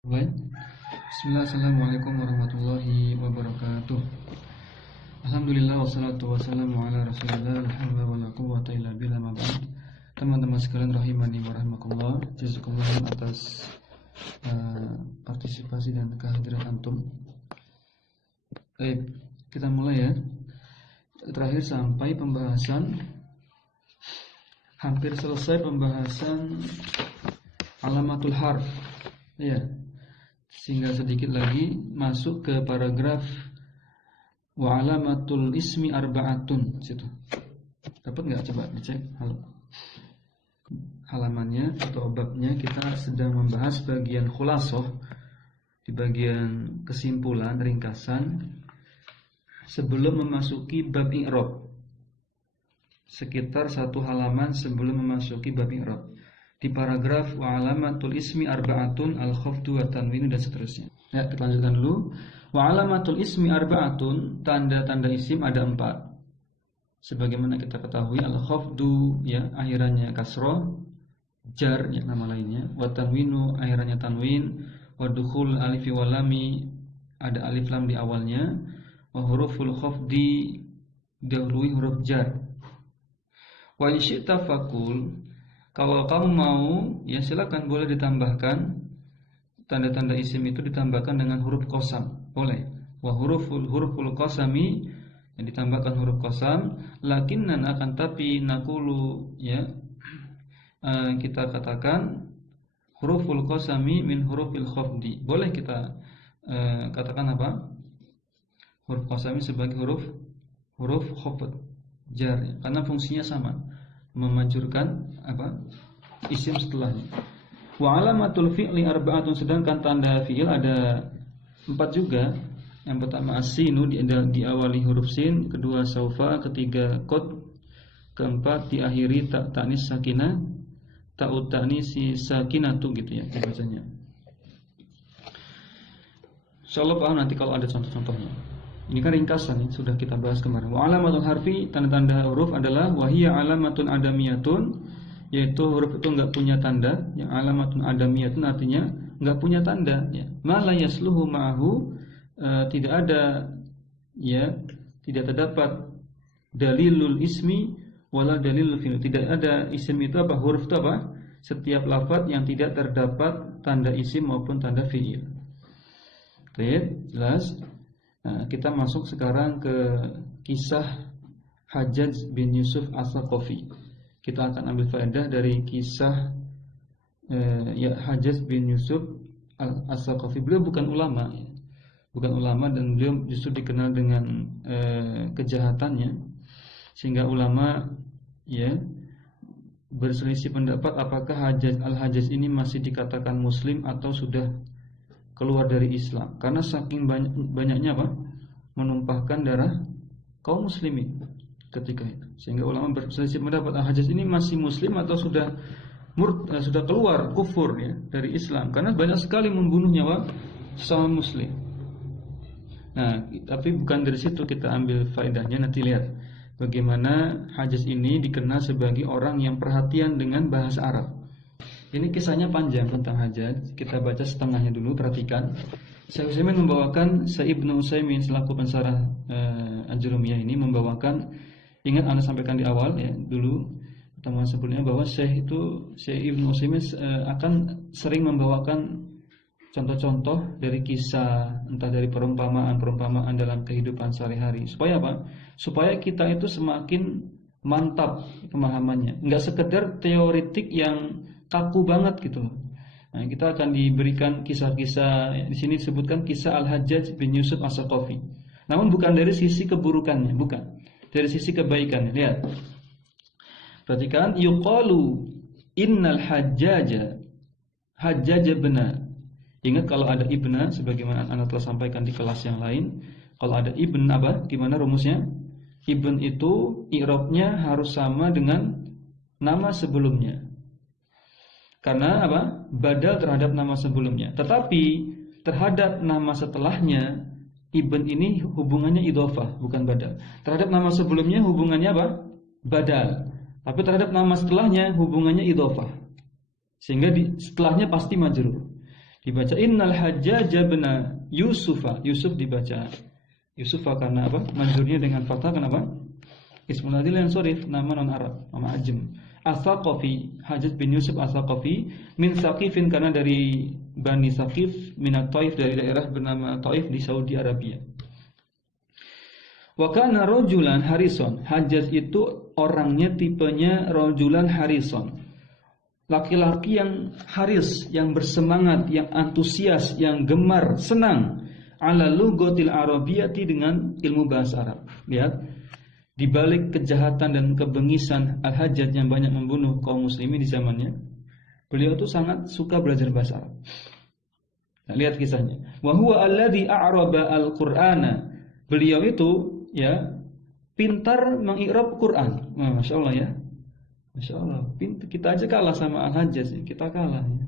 Mulai. Bismillah, assalamualaikum warahmatullahi wabarakatuh. Alhamdulillah wassalatu wassalamu ala rasulillah. Alhamdulillah wa la quwwata illa billah, ma ba'd. Teman-teman sekalian rahimani wa rahimakumullah, jazakumullah atas partisipasi dan kehadiran antum. Baik, kita mulai ya. Terakhir sampai pembahasan, hampir selesai pembahasan alamatul harf. Ya. Sehingga sedikit lagi masuk ke paragraf wa alamatul ismi arba'atun situ. Dapat enggak, coba dicek halamannya atau babnya. Kita sedang membahas bagian khulasoh, di bagian kesimpulan ringkasan sebelum memasuki bab i'rab. Sekitar satu halaman sebelum memasuki bab i'rab. Di paragraf wa alamatul ismi arba'atun al-khafdu wa tanwin dan seterusnya. Ya, kita lanjutkan dulu. Wa alamatul ismi arba'atun, tanda-tanda isim ada 4. Sebagaimana kita ketahui, al-khafdu ya akhirannya kasrah, jar ya nama lainnya, wa tanwinu akhirannya tanwin, wa dukhul alif wal lami ada alif lam di awalnya, wa huruful khafdi dahului huruf jar. Wa in syi'ta faqul, kalau kamu mau, ya silakan boleh ditambahkan tanda-tanda isim itu ditambahkan dengan huruf qasam, boleh. Wa huruful qasami yang ditambahkan huruf qasam, lakinnan akan tapi naqulu ya kita katakan huruful qasami min hurufil khafdi. Boleh kita katakan apa? Huruf qasami sebagai huruf khafd jar ya, karena fungsinya sama, memajurkan apa isim setelahnya. Wa alamatul fi'li arba'atun, sedangkan tanda fi'il ada 4 juga. Yang pertama as-sinu diawali huruf sin, kedua saufa, ketiga qad, keempat diakhiri ta ta'nis sakinah, ta'ut ta'nisi sakinatu gitu ya bacanya. Insyaallah paham nanti kalau ada contoh-contohnya. Ini kan ringkasan, sudah kita bahas kemarin. Wa alamatul harfi, tanda-tanda huruf adalah wahiyya alamatun adamiyatun, yaitu huruf itu enggak punya tanda. Yang alamatun adamiyatun artinya enggak punya tanda ya. Ma la yasluhu ma'ahu, tidak ada ya, tidak terdapat dalilul ismi wala dalilul fi'il. Tidak ada isim itu apa? Huruf itu apa? Setiap lafaz yang tidak terdapat tanda isim maupun tanda fi'il. Baik, jelas. Nah, kita masuk sekarang ke kisah Hajjaj bin Yusuf As-Saqafi. Kita akan ambil faedah dari kisah ya Hajjaj bin Yusuf As-Saqafi. Beliau bukan ulama ya. Bukan ulama, dan beliau justru dikenal dengan kejahatannya, sehingga ulama ya berselisih pendapat apakah Al-Hajjaj ini masih dikatakan muslim atau sudah keluar dari Islam, karena saking banyaknya apa? Menumpahkan darah kaum muslimin ketika itu, sehingga ulama berselisih pendapat Al-Hajjaj ini masih muslim atau sudah keluar kufur ya dari Islam, karena banyak sekali membunuh nyawa sesama muslim. Nah, tapi bukan dari situ kita ambil faedahnya. Nanti lihat bagaimana Hajjaj ini dikenal sebagai orang yang perhatian dengan bahasa Arab. Ini kisahnya panjang tentang Hajjaj. Kita baca setengahnya dulu, perhatikan. Syekh Utsaimin membawakan, Syekh Ibnu Utsaimin selaku pensarah Al-Jurumiyah ini membawakan, ingat Anda sampaikan di awal ya dulu pertemuan sebelumnya, bahwa Syekh Ibnu Utsaimin akan sering membawakan contoh-contoh dari kisah, entah dari perumpamaan dalam kehidupan sehari-hari. Supaya apa? Supaya kita itu semakin mantap pemahamannya. Enggak sekedar teoretik yang kaku banget gitu loh. Nah, kita akan diberikan kisah-kisah. Di sini disebutkan kisah Al-Hajjaj bin Yusuf As-Saqafi. Namun bukan dari sisi keburukannya, bukan. Dari sisi kebaikannya. Lihat. Perhatikan, yuqalu innal Hajjaj bena. Ingat kalau ada ibna, sebagaimana Anda telah sampaikan di kelas yang lain, kalau ada ibn apa? Gimana rumusnya? Ibn itu i'rabnya harus sama dengan nama sebelumnya. Karena apa? Badal terhadap nama sebelumnya. Tetapi terhadap nama setelahnya, ibn ini hubungannya idhofah, bukan badal. Terhadap nama sebelumnya hubungannya apa? Badal. Tapi terhadap nama setelahnya hubungannya idhofah. Sehingga setelahnya pasti majrur. Dibaca innal Hajjaj bin Yusufa. Yusuf dibaca Yusufa karena apa? Majrurnya dengan fathah, kenapa? Ismul ladzi la yansharif, nama non Arab, nama ajam. As-Saqafi, Hajjaj bin Yusuf As-Saqafi min Saqifin, karena dari Bani Saqif, minat Taif, dari daerah bernama Taif di Saudi Arabia. Wa kana rajulan harison. Hajjaj itu orangnya tipenya rajulan harison. Laki-laki yang haris, yang bersemangat, yang antusias, yang gemar, senang ala lughatil arabiyyati, dengan ilmu bahasa Arab. Lihat, di balik kejahatan dan kebengisan Al-Hajjaj yang banyak membunuh kaum muslimin di zamannya, beliau itu sangat suka belajar bahasa Arab. Nah, lihat kisahnya. Wa huwa alladhi a'raba al-Qur'ana. Beliau itu ya pintar mengi'rab Quran. Nah, Masya Allah ya. Masya Allah. Kita aja kalah sama Al-Hajjaj, kita kalah ya.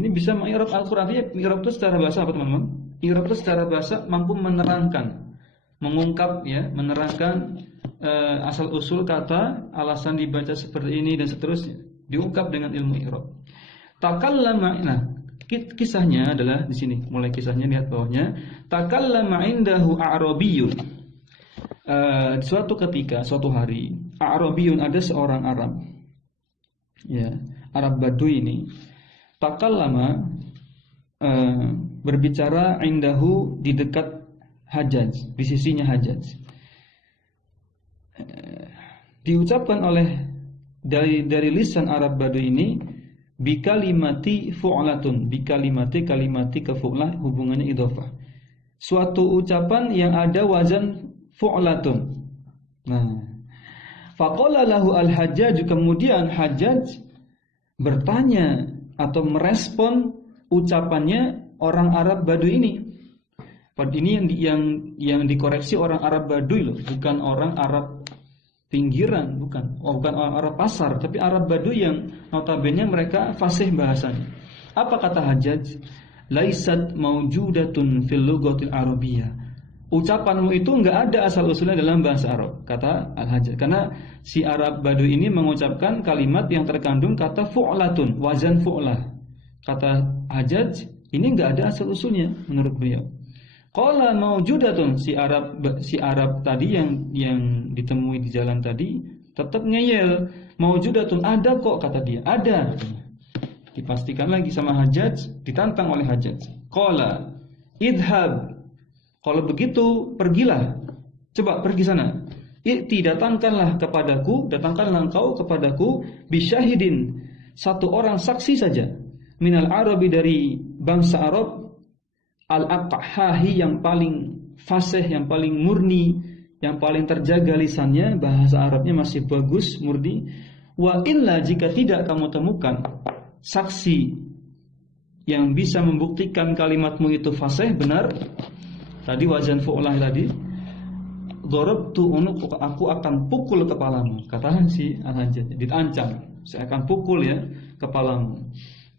Ini bisa mengi'rab Al-Quran. Mengi'rab itu secara bahasa apa teman-teman? I'rab itu secara bahasa mampu menerangkan, mengungkap ya, menerangkan asal usul kata, alasan dibaca seperti ini dan seterusnya, diungkap dengan ilmu i'rab. Takallama, nah kisahnya adalah di sini, mulai kisahnya lihat bawahnya. Takallama indahu a'rabiyyun. Suatu ketika, suatu hari, a'rabiyyun, ada seorang Arab, ya, Arab Badui ini. Takallama, berbicara indahu, di dekat Hajjaj, di sisinya Hajjaj. Diucapkan oleh dari lisan Arab Badui ini bikalimati fu'latun, bikalimati ke fu'lah, hubungannya idhofah. Suatu ucapan yang ada wazan fu'latun. Nah, faqala lahu al-Hajjaj, kemudian Hajjaj bertanya atau merespon ucapannya orang Arab Badui ini. Ini yang dikoreksi orang Arab Badui loh, bukan orang Arab pinggiran, bukan orang Arab pasar, tapi Arab Badui yang notabene mereka fasih bahasanya. Apa kata Hajjaj? Laisat maujudatun fil lughatil arabiyyah. Ucapanmu itu enggak ada asal usulnya dalam bahasa Arab, kata Al-Hajjaj. Karena si Arab Badui ini mengucapkan kalimat yang terkandung kata fu'latun, wazan fu'lah. Kata Hajjaj, ini enggak ada asal usulnya menurut beliau. Qala maujudatun, si Arab tadi yang ditemui di jalan tadi tetap ngeyel. Maujudatun, ada kok, kata dia. Ada. Dipastikan lagi sama Hajjaj, ditantang oleh Hajjaj. Qala idhab. Kalau begitu pergilah. Coba pergi sana. I'ti, datangkanlah engkau kepadaku bisyahidin, satu orang saksi saja, minal arabi, dari bangsa Arab, al-aqhahi, yang paling fasih, yang paling murni, yang paling terjaga lisannya, bahasa Arabnya masih bagus, murni. Wa illa, jika tidak kamu temukan saksi yang bisa membuktikan kalimatmu itu fasih, benar, tadi wazan fu'lah tadi, darabtu unuq, aku akan pukul kepalamu, kata si Al-Hajjaj, ditancam, saya akan pukul ya kepalamu.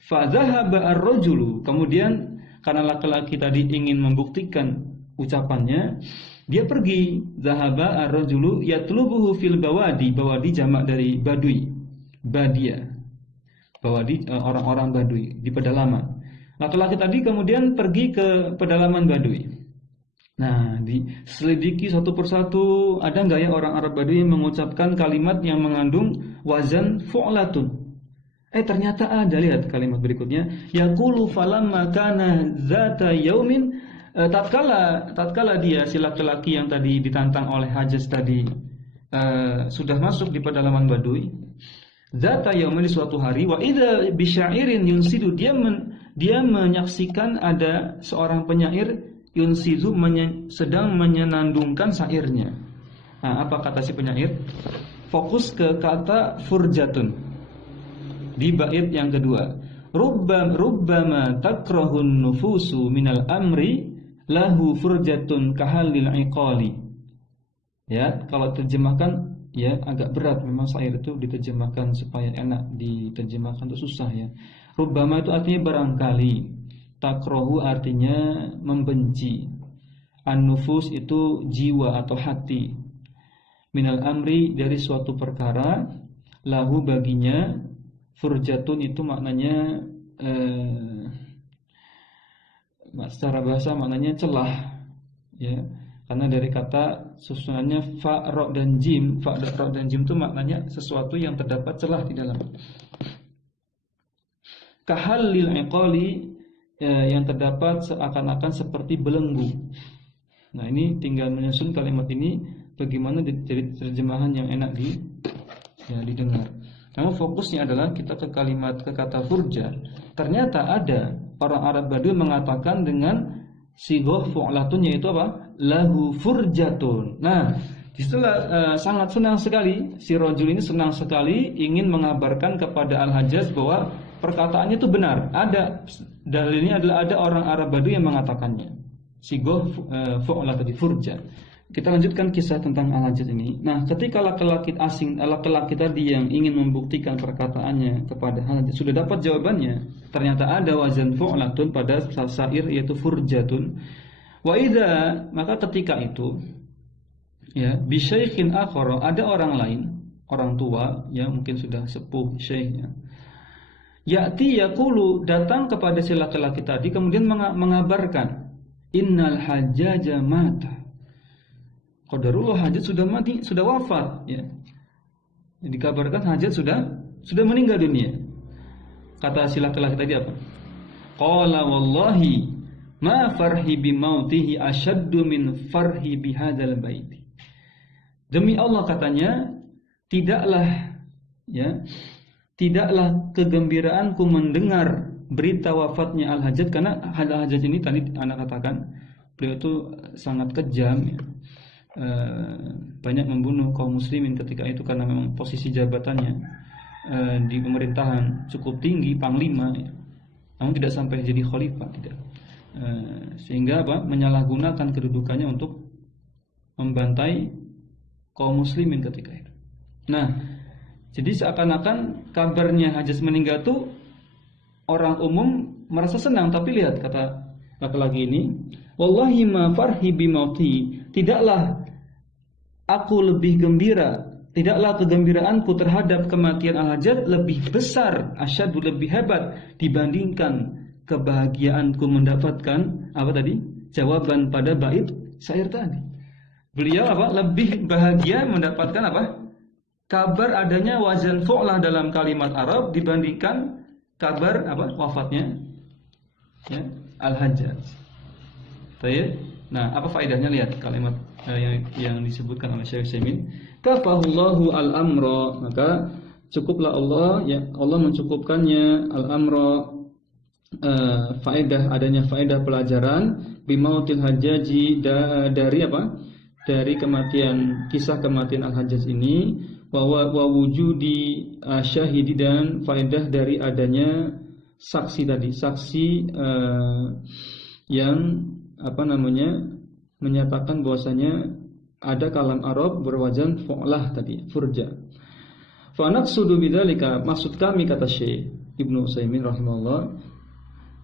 Fa dhahaba ar-rajulu, kemudian karena laki-laki tadi ingin membuktikan ucapannya, dia pergi. Zahaba ar-rajulu yatlubuhu fil bawadi. Bawadi jamak dari badui, badia. Bawadi orang-orang badui di pedalaman. Laki-laki tadi kemudian pergi ke pedalaman badui. Nah, diselidiki satu persatu, ada enggak ya orang Arab Badui yang mengucapkan kalimat yang mengandung wazan fu'latun? Ternyata ada. Lihat kalimat berikutnya. Yaqulu falamma kana dzata yaumin, tatkala dia, si laki-laki yang tadi ditantang oleh Hajjaj tadi, sudah masuk di pedalaman Badui. Dzata yaumin, suatu hari, wa idza bisyairin yunsidu, dia menyaksikan ada seorang penyair yunsidu, sedang menyenandungkan syairnya. Nah, apa kata si penyair? Fokus ke kata furjatun di bait yang kedua. Rubbama takrahun nufusu minal amri lahu furjatun kahalil iqali. Ya, kalau terjemahkan ya agak berat, memang syair itu diterjemahkan supaya enak diterjemahkan, itu susah ya. Rubbama itu artinya barangkali, takrahu artinya membenci, an-nufus itu jiwa atau hati, minal amri dari suatu perkara, lahu baginya, furjatun itu maknanya secara bahasa maknanya celah, ya. Karena dari kata susunannya fa, ro dan jim, fa, ro dan jim itu maknanya sesuatu yang terdapat celah di dalam. Kahallil iqali, yang terdapat seakan-akan seperti belenggu. Nah, ini tinggal menyusun kalimat ini bagaimana jadi terjemahan yang enak didengar. Namun fokusnya adalah kita ke kata furja. Ternyata ada orang Arab Badui mengatakan dengan sighah fu'latun, yaitu apa? Lahu furjatun. Nah, disitulah sangat senang sekali si rajul ini, senang sekali ingin mengabarkan kepada Al-Hajjaj bahwa perkataannya itu benar. Ada dalilnya, adalah ada orang Arab Badui yang mengatakannya. Sighah fu'lah tadi, furja. Kita lanjutkan kisah tentang Al-Hajjaj ini. Nah, ketika laki-laki asing, laki-laki tadi yang ingin membuktikan perkataannya kepada Al-Hajjaj sudah dapat jawabannya. Ternyata ada wazan fu'latun pada syair, yaitu furjatun. Wa idza, maka ketika itu, ya, bi syaikhin akhar, ada orang lain, orang tua yang mungkin sudah sepuh syekhnya. Ya'ti yaqulu, datang kepada si laki-laki tadi kemudian mengabarkan, innal hajjaja mata. Qadarullah, Hajjaj sudah mati, sudah wafat, ya. Dikabarkan Hajjaj sudah meninggal dunia. Kata si laki-laki tadi apa? Qala wallahi ma farhi bi mautihi ashaddu min farhi bi hadzal bait. Demi Allah, katanya, tidaklah kegembiraanku mendengar berita wafatnya Al-Hajjaj, karena Al-Hajjaj ini tadi anak katakan beliau itu sangat kejam, ya. Banyak membunuh kaum muslimin ketika itu karena memang posisi jabatannya di pemerintahan cukup tinggi, panglima, ya. Namun tidak sampai jadi khalifah, tidak. Sehingga menyalahgunakan kedudukannya untuk membantai kaum muslimin ketika itu. Nah, jadi seakan-akan kabarnya Hajjaj meninggal itu orang umum merasa senang, tapi lihat kata laki-laki ini, wallahi ma farhi bi mauti, tidaklah aku lebih gembira, tidaklah kegembiraanku terhadap kematian Al-Hajjaj lebih besar, asyadu, lebih hebat dibandingkan kebahagiaanku mendapatkan apa tadi? Jawaban pada bait syair tadi. Beliau lebih bahagia mendapatkan kabar adanya wazan fu'lah dalam kalimat Arab dibandingkan kabar wafatnya, ya, Al-Hajjaj. Baik. Nah, apa faedahnya? Lihat kalimat yang disebutkan oleh Syekh Utsaimin. Kafahullahu al-amra, maka cukuplah Allah, ya, Allah mencukupkannya al-amra, adanya faedah pelajaran bimautil Hajjaji, dari kematian, kisah kematian Al-Hajjaj ini, wa wujudi syahidi, dan faedah dari adanya saksi tadi, saksi yang menyatakan bahwasanya ada kalam Arab berwazan fu'lah tadi, furja. Fa naqsudu bidzalika, maksud kami, kata Syekh Ibnu Utsaimin rahimahullah,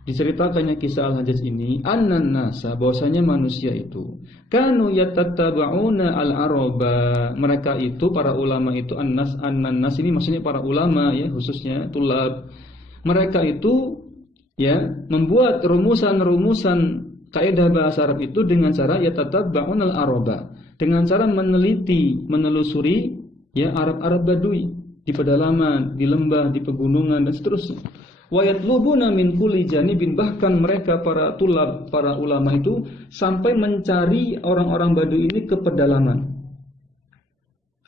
diceritakannya kisah Al-Hajjaj ini, annan nasa, bahwasanya manusia itu kanu yatattaba'una al-araba, mereka itu para ulama itu, annan nas ini maksudnya para ulama, ya, khususnya tulab, mereka itu, ya, membuat rumusan-rumusan kaidah bahasa Arab itu dengan cara yatatabba'un al-araba, dengan cara menelusuri, ya, Arab-Arab Badui di pedalaman, di lembah, di pegunungan, dan seterusnya. Wa yatlubuna min kulli janibin, bahkan mereka para tulab, para ulama itu sampai mencari orang-orang Badui ini ke pedalaman.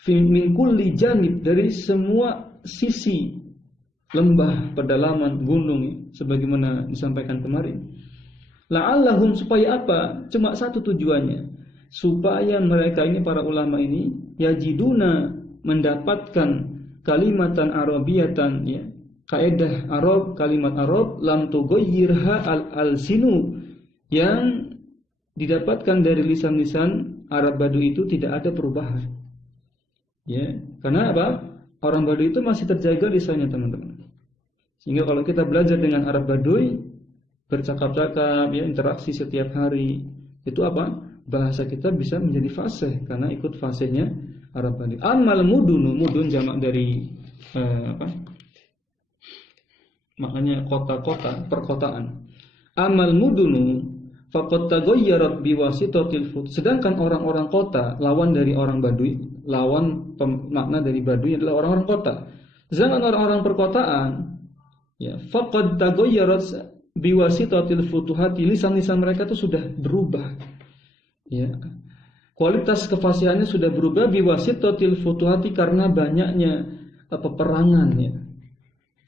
Min kulli janib, dari semua sisi lembah, pedalaman, gunung, sebagaimana disampaikan kemarin. La'allahum, supaya apa? Cuma satu tujuannya, supaya mereka ini, para ulama ini, yajiduna, mendapatkan kalimatan arabiyatan, ya, kaidah Arab, kalimat Arab, lam tughayyirha al-sinu, yang didapatkan dari lisan-lisan Arab Badui itu tidak ada perubahan. Ya, karena apa? Orang Badui itu masih terjaga lisannya, teman-teman. Sehingga kalau kita belajar dengan Arab Badui, bercakap-cakap, ya, interaksi setiap hari, itu bahasa kita bisa menjadi fasih karena ikut fasihnya Arab Badui. Amal mudun jamak dari maknanya kota-kota, perkotaan. Amal mudunu, Faqad taghayyarat biwasitatil fut. Sedangkan orang-orang kota, lawan dari orang Badui, makna dari Badui adalah orang-orang kota. Sedangkan orang-orang perkotaan, ya, faqad taghayyarat biwasitatil futuhati, lisan-lisan mereka itu sudah berubah. Ya. Kualitas kefasihannya sudah berubah biwasitatil futuhati karena banyaknya peperangan, ya.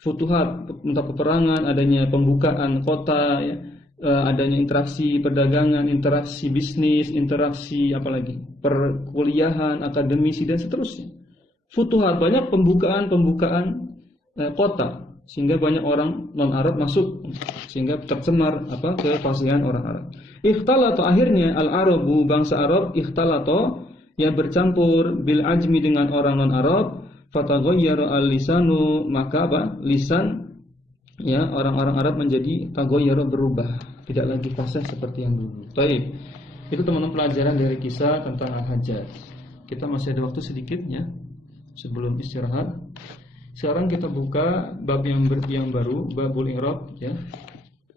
Futuhat, entah peperangan, adanya pembukaan kota, ya, adanya interaksi perdagangan, interaksi bisnis, interaksi apalagi perkuliahan, akademisi dan seterusnya. Futuhat, banyak pembukaan kota, sehingga banyak orang non-Arab masuk, sehingga tercemar kefasihan orang Arab. Ikhtalato, akhirnya al-Arabu, bangsa Arab, ikhtalato, yang bercampur bil ajmi dengan orang non-Arab, fataghayyara al-lisanu, maka lisan, ya, orang-orang Arab menjadi taghayyara, berubah, tidak lagi fasih seperti yang dulu. Baik. Itu teman-teman pelajaran dari kisah tentang Al-Hajjaj. Kita masih ada waktu sedikit, ya, sebelum istirahat. Sekarang kita buka bab yang baru, babul i'rab, ya.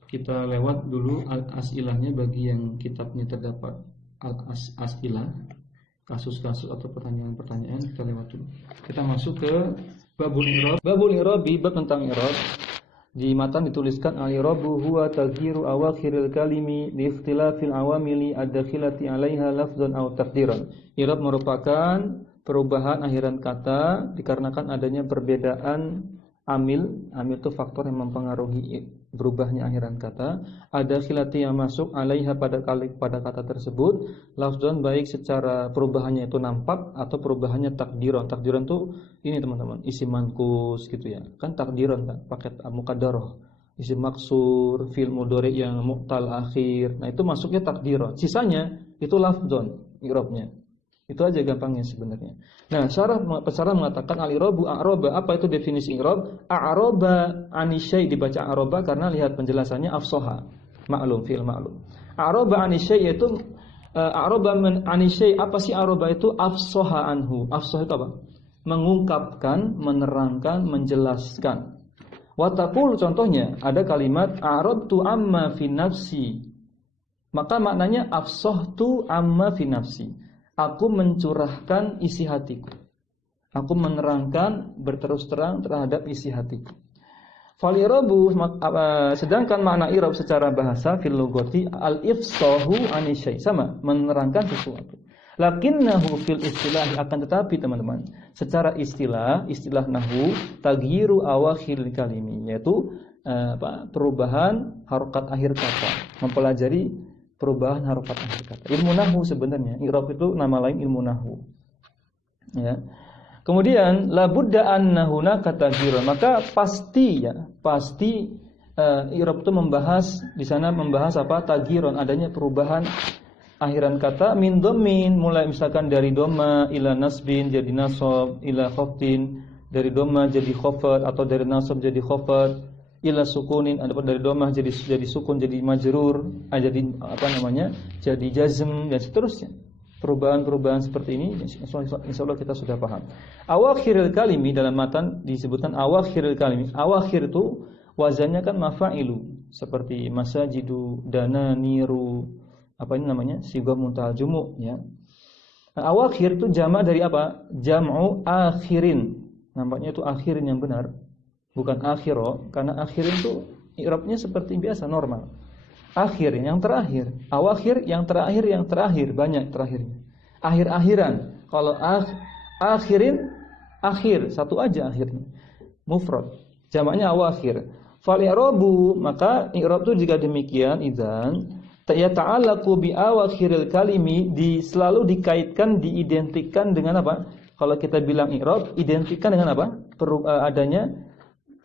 Kita lewat dulu al-as'ilahnya bagi yang kitabnya terdapat al-as'ilah, kasus-kasus atau pertanyaan-pertanyaan, kita lewat dulu. Kita masuk ke babul i'rab. Babul i'rab, bab tentang i'rab. Di matan dituliskan al-i'rabu huwa taghyiru awakhiril kalimi li ikhtilafil awamili ad-dakhilati 'alaiha lafdhan aw taqdiran. I'rab merupakan perubahan akhiran kata dikarenakan adanya perbedaan amil itu faktor yang mempengaruhi berubahnya akhiran kata. Ada khilati yang masuk 'alaiha pada kata tersebut, lafdhan, baik secara perubahannya itu nampak atau perubahannya takdiran. Takdiran itu ini teman-teman, isim mankus gitu ya. Kan takdiran kan pakai muqaddarah. Isim maksur, fi'il mudhari yang mu'tal akhir. Nah, itu masuknya takdiran. Sisanya itu lafdhan i'rabnya. Itu aja gampangnya sebenarnya. Nah, pesara mengatakan al-i'rabu a'raba. Apa itu definisi i'rab? A'raba anisyai, dibaca a'raba karena lihat penjelasannya afsaha. Maklum, fi'il maklum. A'raba anisyai itu a'raba anisyai. Apa sih a'raba itu? Afsaha anhu. Afsah itu apa? Mengungkapkan, menerangkan, menjelaskan. Wa taqul, contohnya ada kalimat a'rabtu amma fi nafsi. Maka maknanya afsahtu amma fi nafsi. Aku mencurahkan isi hatiku. Aku menerangkan, berterus terang terhadap isi hatiku. Fal i'rabu, sedangkan makna i'rab secara bahasa fil lughati al-ifsahu anisyai, sama, menerangkan sesuatu. Lakinnahu fil istilah, akan tetapi teman-teman, secara istilah nahwu taghyiru awakhiril kalimi, yaitu perubahan harokat akhir kata, mempelajari perubahan harokat akhir kata. Ilmu nahwu sebenarnya, i'rab itu nama lain ilmu nahwu. Ya. Kemudian la budda annahu nakatajirun, maka pasti i'rab itu membahas di sana apa? Taghirun, adanya perubahan akhiran kata, min dhammin, mulai misalkan dari dhamma ila nasbin jadi nasab, ila khafdin dari dhamma jadi khafad, atau dari nasab jadi khafad, ila sukunin, adapun dari dhammah jadi sukun, jadi majrur, jadi jazm dan seterusnya. Perubahan-perubahan seperti ini insyaallah kita sudah paham. Awakhiril kalimi, dalam matan disebutkan awakhiril kalimi. Awakhir itu wazannya kan mafa'ilu, seperti masajidu, dana, niru, sigah muntahal jumu, ya. Awakhir itu jamak dari apa? Jam'u akhirin. Nampaknya itu akhirin yang benar, bukan akhiro, karena akhir itu i'rabnya seperti biasa normal. Akhir yang terakhir, awakhir yang terakhir, banyak terakhirnya. Akhir-akhiran. Kalau akhirin, akhir, satu aja akhirnya. Mufrad. Jamaknya awakhir. Fal i'rabu, maka i'rab itu jika demikian idzan yata'allaqu bi awakhiril kalimi, selalu dikaitkan, diidentikan dengan apa? Kalau kita bilang i'rab, identikan dengan apa? Adanya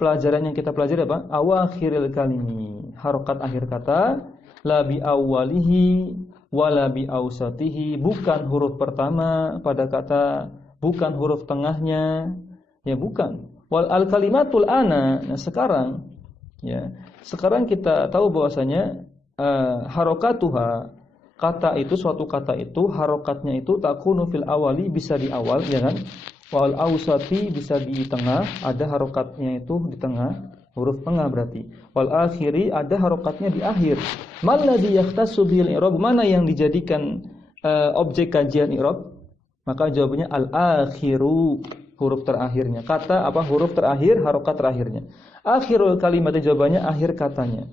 pelajaran yang kita pelajari apa? Awakhiril kalimi, harokat akhir kata, la bi awwalihi wala bi awsatihi, bukan huruf pertama pada kata, bukan huruf tengahnya, ya bukan. Wal al kalimatul ana, nah sekarang kita tahu bahwasanya harokatuha, suatu kata itu harokatnya itu takunu fil awali, bisa di awal, ya kan? Wal ausati, bisa di tengah, ada harokatnya itu di tengah, huruf tengah berarti. Wal akhiri ada harokatnya di akhir. Malladzi yahtassu bil i'rab, mana yang dijadikan objek kajian i'rab? Maka jawabannya al akhiru, huruf terakhirnya. Kata apa? Huruf terakhir, harokat terakhirnya. Akhirul kalimat, jawabannya akhir katanya.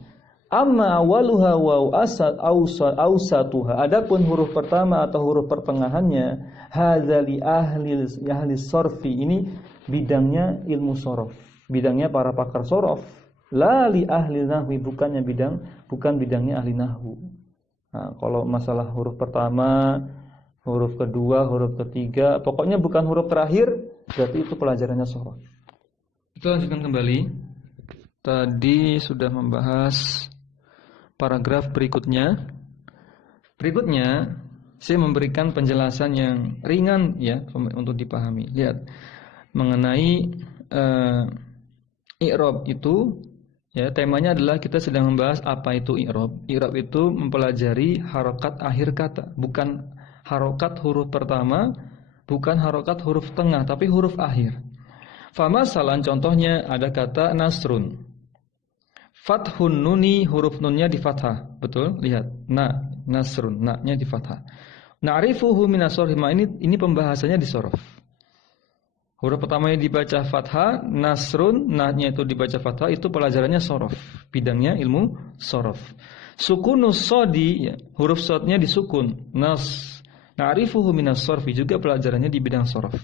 Amma awaluha wa awsatuha, adapun huruf pertama atau huruf pertengahannya, hadza li ahli sorfi, ini bidangnya ilmu sorof, bidangnya para pakar sorof. La li ahli nahwi, bukan bidangnya ahli nahwu. Nah, kalau masalah huruf pertama, huruf kedua, huruf ketiga, pokoknya bukan huruf terakhir, berarti itu pelajarannya sorof. Kita lanjutkan kembali. Tadi sudah membahas paragraf berikutnya. Berikutnya saya memberikan penjelasan yang ringan ya untuk dipahami. Lihat mengenai i'rab itu ya, temanya adalah kita sedang membahas apa itu i'rab. I'rab itu mempelajari harokat akhir kata, bukan harokat huruf pertama, bukan harokat huruf tengah, tapi huruf akhir. Famasalan, contohnya ada kata nasrun. Fathun nuni, huruf nunnya di fathah. Betul? Lihat. Nasrun, na-nya di fathah. Na'rifuhu minas sorf, ini pembahasannya di sorof. Huruf pertamanya dibaca fathah, nasrun, na-nya itu dibaca fathah, itu pelajarannya sorof. Bidangnya ilmu sorof. Sukunus sodi, ya, huruf sodnya disukun. Na'rifuhu minas sorfi, juga pelajarannya di bidang sorof.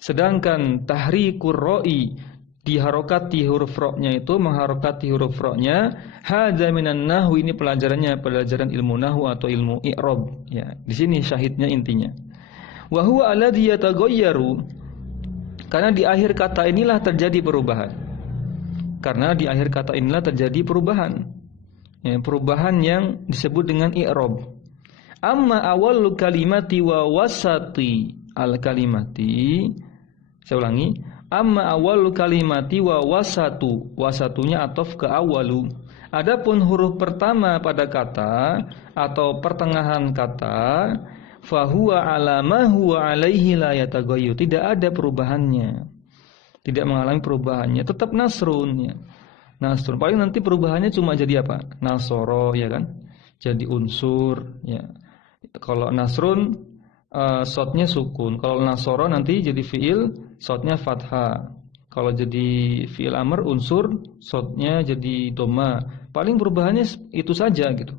Sedangkan tahrikur ro'i, diharokati huruf ro-nya itu, mengharokati huruf ro-nya, hadza minan nahwi, ini pelajaran ilmu nahwu atau ilmu i'rab ya. Di sini syahidnya intinya. Wa huwa alladhi yataghayyaru, karena di akhir kata inilah terjadi perubahan. Karena di akhir kata inilah terjadi perubahan. Ya, perubahan yang disebut dengan i'rab. Amma awalul kalimati wa wasati al kalimati. Saya ulangi. Amma awalul kalimati wa wasatu, wasatunya atof ke awalu. Adapun huruf pertama pada kata atau pertengahan kata, fahuwa ala ma huwa alaihi la yataghayyu, tidak ada perubahannya, tidak mengalami perubahannya, tetap nasrun ya. Nasrun, paling nanti perubahannya cuma jadi apa? Nasoro ya kan, jadi unsur ya. Kalau nasrun sodnya sukun, kalau nasoro nanti jadi fiil, sodnya fathah. Kalau jadi fiil amr unsur, sodnya jadi doma. Paling perubahannya itu saja gitu.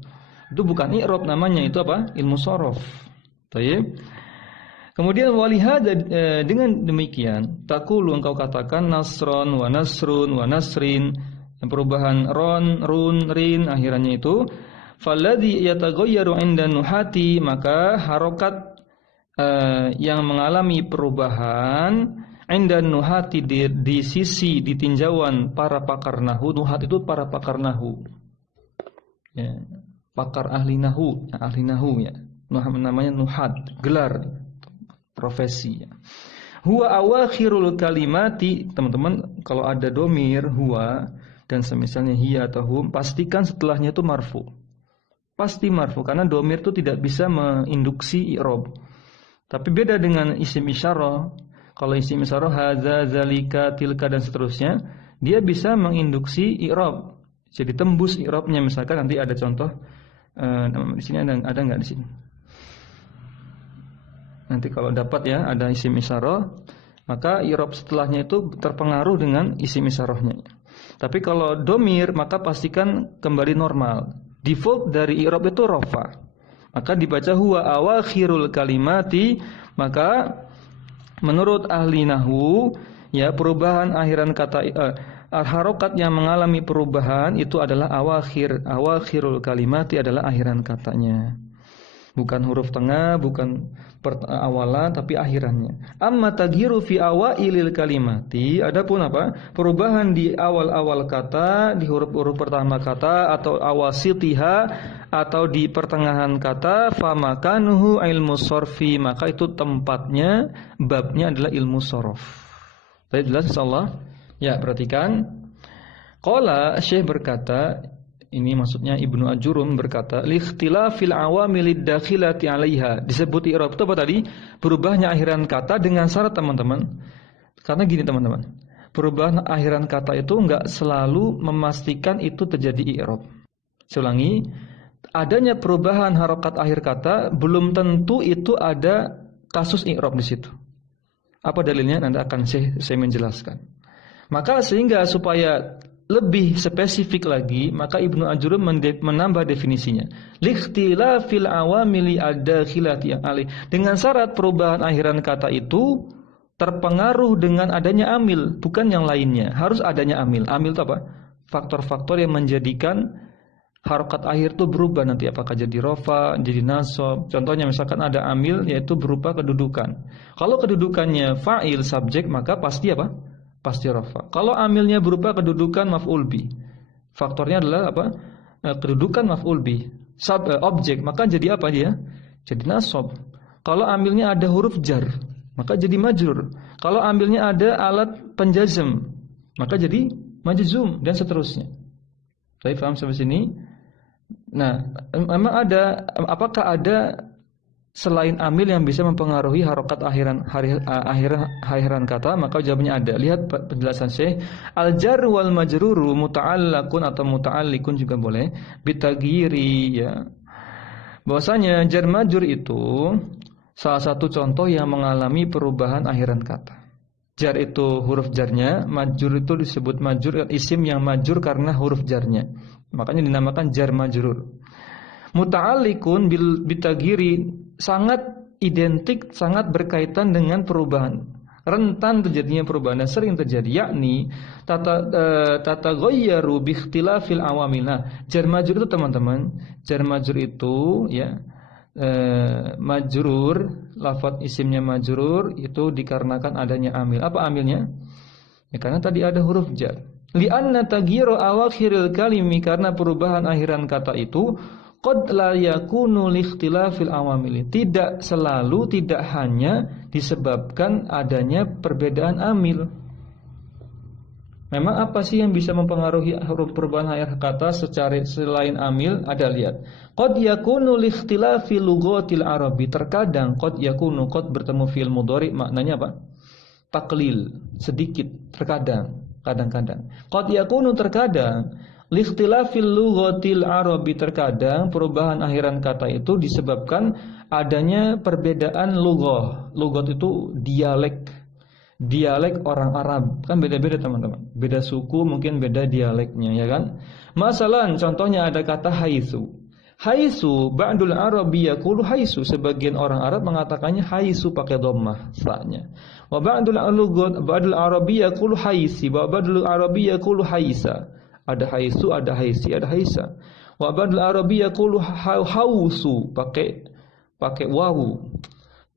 Itu bukan i'rab namanya, itu apa? Ilmu sorof. Baik. Kemudian walihada, dengan demikian taqulu, engkau katakan nasron wa nasrun wa nasrin, yang perubahan ron, run, rin akhirannya itu falladhi yataghayyaru 'inda nuhati, maka harokat yang mengalami perubahan inda nuhati, di sisi, di tinjauan para pakar nahu. Nuhat itu para pakar nahu ya, pakar ahli nahu ya. Namanya nuhat, gelar profesi ya. Huwa awakhirul kalimati, teman-teman kalau ada domir huwa dan semisalnya hiya atau hum, pastikan setelahnya itu marfu. Pasti marfu, karena domir itu tidak bisa menginduksi i'rab. Tapi beda dengan isim isyarah. Kalau isim isyarah hadza, zalika, tilka dan seterusnya, dia bisa menginduksi i'rab. Jadi tembus i'rabnya. Misalkan nanti ada contoh di sini ada enggak di sini? Nanti kalau dapat ya ada isim isyarah, maka i'rab setelahnya itu terpengaruh dengan isim isyarahnya. Tapi kalau domir, maka pastikan kembali normal. Default dari i'rab itu rafa. Maka dibaca huwa awakhirul kalimati, maka menurut ahli nahwu ya, perubahan akhiran kata harokat yang mengalami perubahan itu adalah awakhirul kalimati, adalah akhiran katanya. Bukan huruf tengah, bukan awalan, tapi akhirannya. Amma taghiru fi awailil kalimati, adapun apa? Perubahan di awal-awal kata, di huruf-huruf pertama kata, atau awasitiha, atau di pertengahan kata, famakanuhu ilmu sorfi, maka itu tempatnya, babnya adalah ilmu sorof. Baik, jelas insyaallah. Ya, perhatikan. Qala, Syekh berkata, ini maksudnya Ibnu Ajurum berkata, likhtilafil awamilid dakhilati 'alaiha. Disebut i'rab itu apa tadi? Berubahnya akhiran kata dengan syarat, teman-teman. Karena gini, teman-teman. perubahan akhiran kata itu enggak selalu memastikan itu terjadi i'rab. Saya ulangi, adanya perubahan harokat akhir kata belum tentu itu ada kasus i'rab di situ. Apa dalilnya? Nanti akan saya menjelaskan. Maka sehingga supaya lebih spesifik lagi, maka Ibnu Ajurum menambah definisinya. Likhtilafil awamili ad-dakhilati alih. Dengan syarat perubahan akhiran kata itu terpengaruh dengan adanya amil, bukan yang lainnya. Harus adanya amil. Amil itu apa? Faktor-faktor yang menjadikan harokat akhir itu berubah nanti, apakah jadi rofa, jadi nasab. Contohnya misalkan ada amil, yaitu berupa kedudukan. Kalau kedudukannya fa'il subjek, maka pasti apa? Pasti rofa. Kalau amilnya berupa kedudukan maf'ul bi, faktornya adalah apa? Kedudukan maf'ul bi, objek, maka jadi apa dia? Jadi nasab. Kalau amilnya ada huruf jar, maka jadi majrur. Kalau ambilnya ada alat penjazm, maka jadi majzum, dan seterusnya. Saya paham sampai sini? Nah, memang ada, apakah ada selain amil yang bisa mempengaruhi harokat akhiran kata? Maka jawabannya ada. Lihat penjelasan Syekh. Al-jar wal majruru muta'allaqun atau muta'alliqun juga boleh bitaghyiri, ya. Bahwasanya jar majrur itu salah satu contoh yang mengalami perubahan akhiran kata. Jar itu huruf jarnya, majrur itu disebut majrur, isim yang majrur karena huruf jarnya. Makanya dinamakan jar majrur. Muta'alliqun bitaghyiri sangat identik, sangat berkaitan dengan perubahan, rentan terjadinya perubahan, dan sering terjadi, yakni tataghayyaru bi ikhtilafil awamil. Nah, jar majrur itu teman-teman, jar majrur itu ya majrur, lafadz isimnya majrur itu dikarenakan adanya amil. Apa amilnya? Ya, karena tadi ada huruf jar. Li'anna taghyiru awakhiril kalimi, karena perubahan akhiran kata itu qad la yakunu li ikhtilafil awamil. Tidak selalu, tidak hanya disebabkan adanya perbedaan amil. Memang apa sih yang bisa mempengaruhi perubahan akhir kata secara selain amil? Ada, lihat. Qad yakunu li ikhtilafil lughatil arabi. Terkadang qad yakunu, qad bertemu fi'il mudhari maknanya apa? Taklil, sedikit, terkadang, kadang-kadang. Qad yakunu terkadang likhtilafil lughatil arabi, terkadang perubahan akhiran kata itu disebabkan adanya perbedaan lughah. Lughat itu dialek. Dialek orang Arab kan beda-beda teman-teman. Beda suku, mungkin beda dialeknya, ya kan? Masalan, contohnya ada kata haitsu. Haitsu ba'dul arabi yaqulu haitsu. Sebagian orang Arab mengatakannya haitsu pakai dhammah sa-nya. Wa ba'dul arabi yaqulu haisi, wa ba'dul arabi yaqulu haisa. Ada haitsu, ada haisi, ada haisa. Wa ba'dul arabi yaqulu hausu, pakai wawu.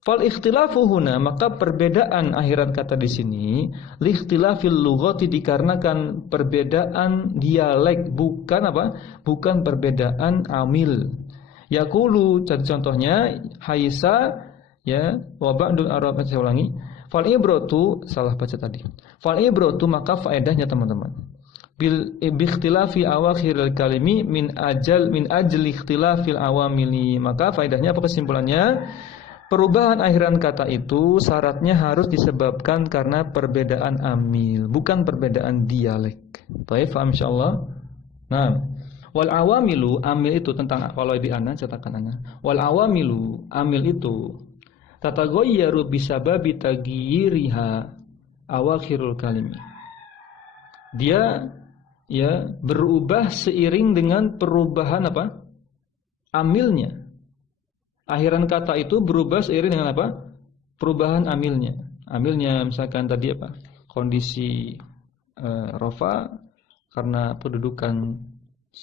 Fal ikhtilafu huna, maka perbedaan akhirat kata di sini likhtilafil lughati, dikarenakan perbedaan dialek, bukan apa? Bukan perbedaan amil. Yaqulu, contohnya haisa, ya, wa ba'dul arabi, saya ulangi. Fal ibratu, salah baca tadi. Fal ibratu, maka faedahnya teman-teman, bil ikhtilafi awakhiril kalimi min ajli ikhtilafil awamili. Maka faedahnya apa, kesimpulannya? Perubahan akhiran kata itu syaratnya harus disebabkan karena perbedaan amil, bukan perbedaan dialek. Baik, paham insyaallah. Nah, wal awamilu, amil itu tentang kalau di ana cetakan ana. Wal awamilu, amil itu tataghayyaru bisababi taghyiriha awakhirul kalimi. Dia ya berubah seiring dengan perubahan apa? Amilnya. Akhiran kata itu berubah seiring dengan apa? Perubahan amilnya. Amilnya misalkan tadi apa? Kondisi rofa karena kedudukan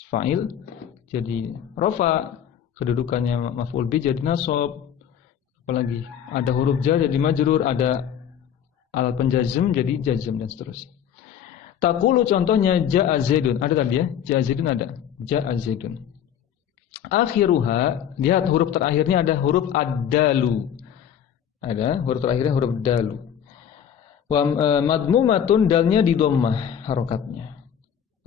fa'il jadi rofa, kedudukannya maf'ul bi jadi nasab. Apalagi ada huruf jar jadi majrur, ada alat penjazm jadi jazm, dan seterusnya. Taqulu, contohnya ja'a Zaidun. Ada tadi ya? Ja'a Zaidun ada. Ja'a Zaidun. Akhiruha, lihat huruf terakhirnya ada huruf ad-dalu. Ada huruf terakhirnya huruf dalu. Wa madmumatun, dalnya di dhammah harokatnya.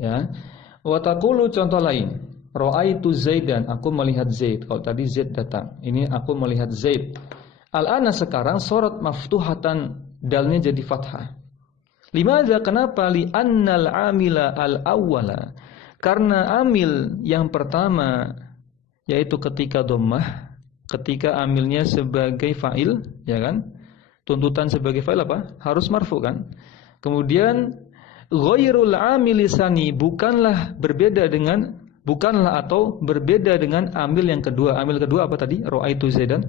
Ya. Wa taqulu, contoh lain. Ra'aitu Zaidan, aku melihat Zaid. Kalau tadi Zaid datang, ini aku melihat Zaid. Al-ana, sekarang sorot maftuhatan, dalnya jadi fathah. Limadza, kenapa? Li annal amila al-awwala. Karena amil yang pertama yaitu ketika dhammah, ketika amilnya sebagai fa'il, ya kan? Tuntutan sebagai fa'il apa? Harus marfu kan? Kemudian ghairul amili sani, bukanlah atau berbeda dengan amil yang kedua. Amil kedua apa tadi? Ra'aitu Zaidan.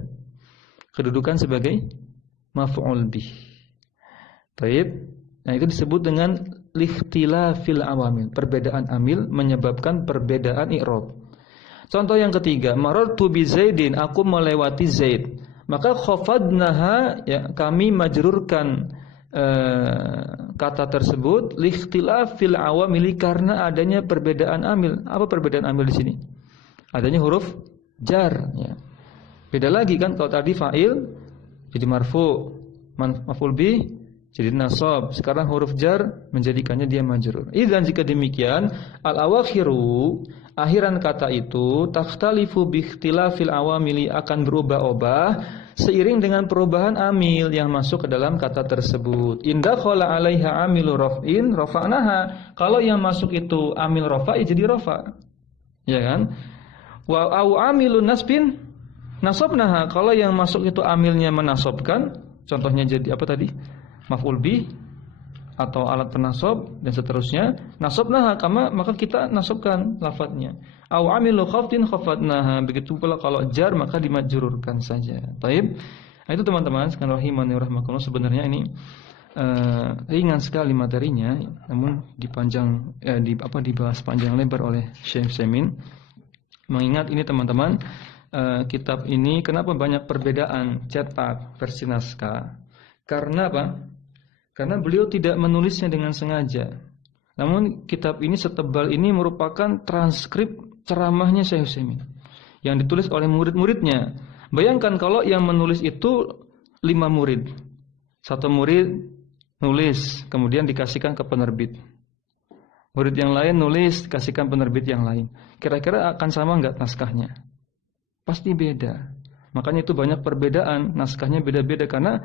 Kedudukan sebagai maf'ul bih. Baik. Nah, itu disebut dengan likhtilafil awamil. Perbedaan amil menyebabkan perbedaan i'rab. Contoh yang ketiga, marartu bi Zaidin, aku melewati Zaid. Maka khafadnaha, ya, kami majrurkan kata tersebut likhtilafil awamili, karena adanya perbedaan amil. Apa perbedaan amil di sini? Adanya huruf jar, ya. Beda lagi kan, kalau tadi fa'il jadi marfu, maf'ul bih jadi nasab. Sekarang huruf jar menjadikannya dia majrur. Idzan jika demikian, al-awakhiru, akhiran kata itu takhtalifu bi ikhtilafil awamili, akan berubah-ubah seiring dengan perubahan amil yang masuk ke dalam kata tersebut. Inda khala 'alaiha amilu raf'in rafa'naha. Kalau yang masuk itu amil rafa, jadi rafa. Ya kan? Wa au amilu nasbin nasabnaha. Kalau yang masuk itu amilnya menasabkan, contohnya jadi apa tadi? Maf'ul bih atau alat penasab dan seterusnya. Nasabnaha, maka kita nasabkan lafadznya. Au amilu khafdin khafadnaha. Begitu pula kalau jar maka dimajrurkan saja. Baik. Nah, itu teman-teman sekalian rahimani rahimakumullah, sebenarnya ini ringan sekali materinya, namun dibahas panjang lebar oleh Syekh Semin. Mengingat ini teman-teman, kitab ini kenapa banyak perbedaan cetak versi naskah? Karena apa? Karena beliau tidak menulisnya dengan sengaja. Namun kitab ini setebal ini merupakan transkrip ceramahnya Syekh Utsaimin yang ditulis oleh murid-muridnya. Bayangkan kalau yang menulis itu 5 murid. Satu murid nulis, kemudian dikasihkan ke penerbit. Murid yang lain nulis, dikasihkan penerbit yang lain. Kira-kira akan sama enggak naskahnya? Pasti beda. Makanya itu banyak perbedaan, naskahnya beda-beda karena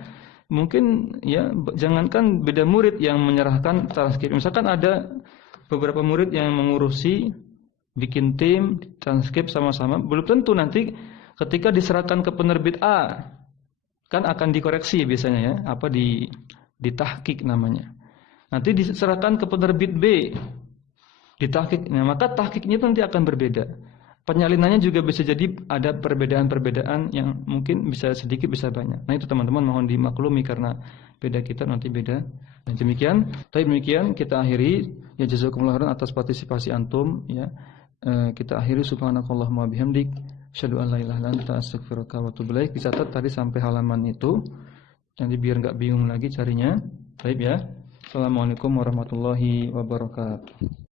mungkin ya, jangankan beda murid yang menyerahkan transkrip. Misalkan ada beberapa murid yang mengurusi bikin tim transkrip sama-sama, belum tentu nanti ketika diserahkan ke penerbit A kan akan dikoreksi biasanya ya, ditahqiq namanya. Nanti diserahkan ke penerbit B, ditahqiq. Nah, maka tahqiqnya nanti akan berbeda. Penyalinannya juga bisa jadi ada perbedaan-perbedaan yang mungkin bisa sedikit bisa banyak. Nah, itu teman-teman mohon dimaklumi karena beda kita nanti beda. Nah, demikian kita akhiri, ya jazakumullah khairan atas partisipasi antum ya. Kita akhiri subhanakallahumma bihamdik asyhadu an la ilaha illa anta astaghfiruka wa atubu ilaik. Dicatat tadi sampai halaman itu. Nanti biar enggak bingung lagi carinya. Baik ya. Assalamualaikum warahmatullahi wabarakatuh.